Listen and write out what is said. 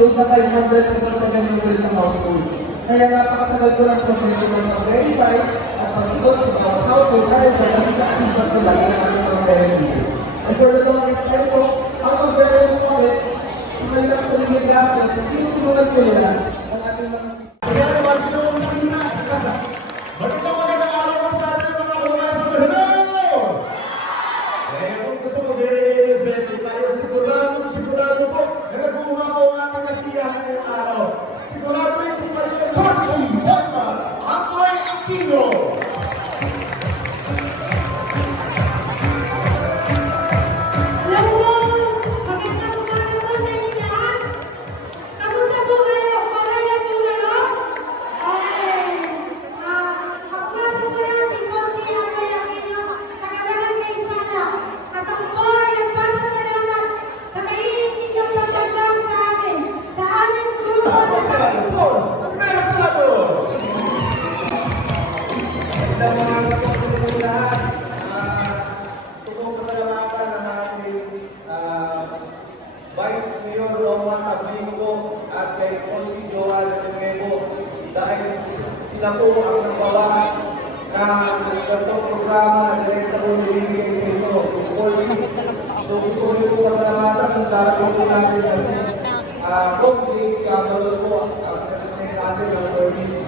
doon na 500 hanggang 700 ng household. Kaya napakatagal ko ng proseso ng pag-verify at pag-ikot sa bawat household dahil sa nagkakaibat ko lagi ng ating mga benefit. And for the longest time po, out of their own pockets, sa kanilang sariling gastos, tinutulungan ko nila ang ating mga Kaya naman sinong Pilipinas. Magandang araw po sa ating mga umas. Hello! Eh, kung gusto mo, very excited tayo. Sigurado po na nagbubuha po ang ating kasiyahan ngayong araw. Sigurado rin po kayo ng Corsi, Palma, Akoy Aquino. Vice Mayor Roma Tablico at kay Consi Joel Nuevo dahil sila po ang nagbawa ng ganitong programa na direkta po nilibigay sa inyo. So gusto ko rin po pasalamatan kung darating po natin kasi Kong James Camaros po ang representative ng Corpus